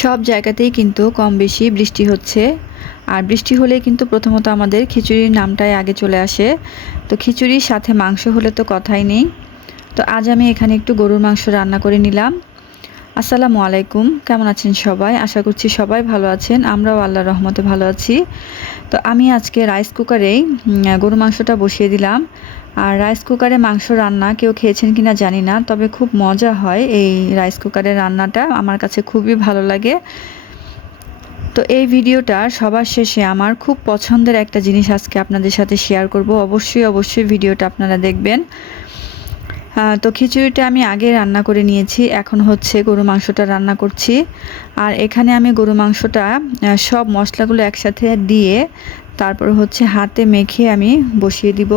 সব জায়গাতেই কিন্তু কম বেশি বৃষ্টি হচ্ছে। আর বৃষ্টি হলেই কিন্তু প্রথমত আমাদের খিচুড়ির নামটাই আগে চলে আসে। তো খিচুড়ির সাথে মাংস হলে তো কথাই নেই। তো আজ আমি এখানে একটু গরুর মাংস রান্না করে নিলাম। আসসালামু আলাইকুম, কেমন আছেন সবাই? আশা করছি সবাই ভালো আছেন। আমরাও আল্লাহর রহমতে ভালো আছি। তো আমি আজকে রাইস কুকারেই গরুর মাংসটা বসিয়ে দিলাম। আর রাইস কুকারে মাংস রান্না কেউ খেয়েছেন কিনা জানি না, তবে খুব মজা হয় এই রাইস কুকারের রান্নাটা, আমার কাছে খুবই ভালো লাগে। তো এই ভিডিওটা সবার শেষে আমার খুব পছন্দের একটা জিনিস আজকে আপনাদের সাথে শেয়ার করব। অবশ্যই ভিডিওটা আপনারা দেখবেন। তো খিচুড়িটা আমি আগে রান্না করে নিয়েছি, এখন হচ্ছে গরু মাংসটা রান্না করছি। আর এখানে আমি গরু মাংসটা সব মশলাগুলো একসাথে দিয়ে তারপর হচ্ছে হাতে মেখে আমি বসিয়ে দিব।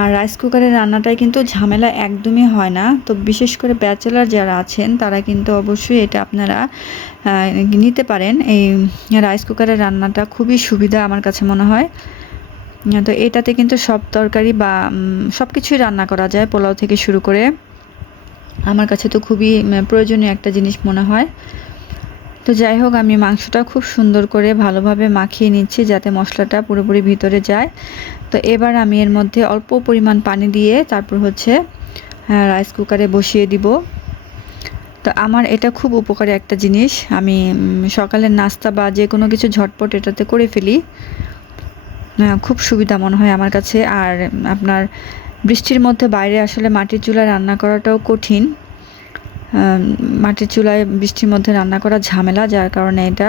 আর রাইস কুকারের রান্নাটায় কিন্তু ঝামেলা একদমই হয় না। তো বিশেষ করে ব্যাচেলার যারা আছেন তারা কিন্তু অবশ্যই এটা আপনারা নিতে পারেন। এই রাইস কুকারের রান্নাটা খুবই সুবিধা আমার কাছে মনে হয়। তো এটাতে কিন্তু সব তরকারি বা সব কিছুই রান্না করা যায়, পোলাও থেকে শুরু করে। আমার কাছে তো খুবই প্রয়োজনীয় একটা জিনিস মনে হয়। তো যাই হোক, আমি মাংসটা খুব সুন্দর করে ভালোভাবে মাখিয়ে নিচ্ছি যাতে মশলাটা পুরোপুরি ভিতরে যায়। তো এবার আমি এর মধ্যে অল্প পরিমাণ পানি দিয়ে তারপর হচ্ছে রাইস কুকারে বসিয়ে দিব। তো আমার এটা খুব উপকারী একটা জিনিস। আমি সকালের নাস্তা বা যে কোনো কিছু ঝটপট এটাতে করে ফেলি। খুব সুবিধা মনে হয় আমার কাছে। আর আপনার বৃষ্টির মধ্যে বাইরে আসলে মাটির চুলায় রান্না করাটাও কঠিন। মাটির চুলায় বৃষ্টির মধ্যে রান্না করা ঝামেলা, যার কারণে এটা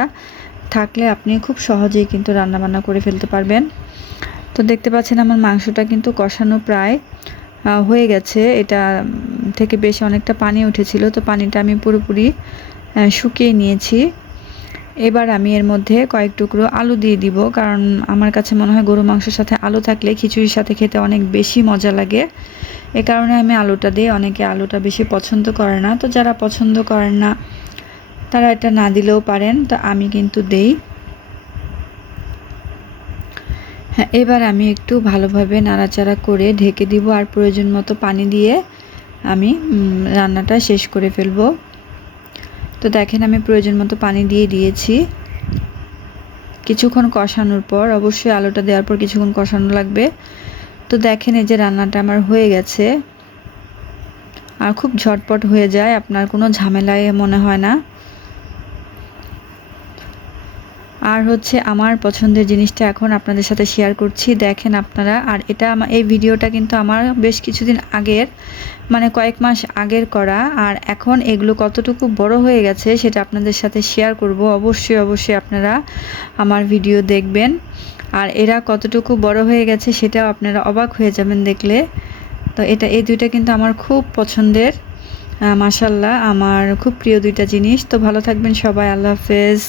থাকলে আপনি খুব সহজেই কিন্তু রান্নাবান্না করে ফেলতে পারবেন। তো দেখতে পাচ্ছেন আমার মাংসটা কিন্তু কষানো প্রায় হয়ে গেছে। এটা থেকে বেশ অনেকটা পানি উঠেছিল, তো পানিটা আমি পুরোপুরি শুকিয়ে নিয়েছি। এবার আমি এর মধ্যে কয়েক টুকরো আলু দিয়ে দিব, কারণ আমার কাছে মনে হয় গরু মাংসের সাথে আলু থাকলে খিচুড়ির সাথে খেতে অনেক বেশি মজা লাগে। এ কারণে আমি আলুটা দিই। অনেকে আলুটা বেশি পছন্দ করে না, তো যারা পছন্দ করেন না তারা এটা না দিলেও পারেন, তো আমি কিন্তু দেই। হ্যাঁ, এবার আমি একটু ভালোভাবে নাড়াচাড়া করে ঢেকে দিব আর প্রয়োজন মতো পানি দিয়ে আমি রান্নাটা শেষ করে ফেলবো। তো দেখেন আমি প্রয়োজন মতো পানি দিয়ে দিয়েছি। কিছুক্ষণ কষানোর পর, অবশ্যই আলুটা দেওয়ার পর কিছুক্ষণ কষানো লাগবে। তো দেখেন এই যে রান্নাটা আমার হয়ে গেছে। আর খুব ঝটপট হয়ে যায়, আপনার কোনো ঝামেলায় মনে হয় না। আর হচ্ছে আমার পছন্দের জিনিসটা এখন আপনাদের সাথে শেয়ার করছি, দেখেন আপনারা। আর এটা এই ভিডিওটা কিন্তু আমার বেশ কিছুদিন আগের, মানে কয়েক মাস আগের করা। আর এখন এগুলো কতটুকু বড় হয়ে গেছে সেটা আপনাদের সাথে শেয়ার করব। অবশ্যই আপনারা আমার ভিডিও দেখবেন। আর এরা কতটুকু বড় হয়ে গেছে সেটাও আপনারা অবাক হয়ে যাবেন দেখলে। তো এই দুইটা কিন্তু আমার খুব পছন্দের। মাশাআল্লাহ, আমার খুব প্রিয় দুইটা জিনিস। তো ভালো থাকবেন সবাই, আল্লাহ হাফেজ।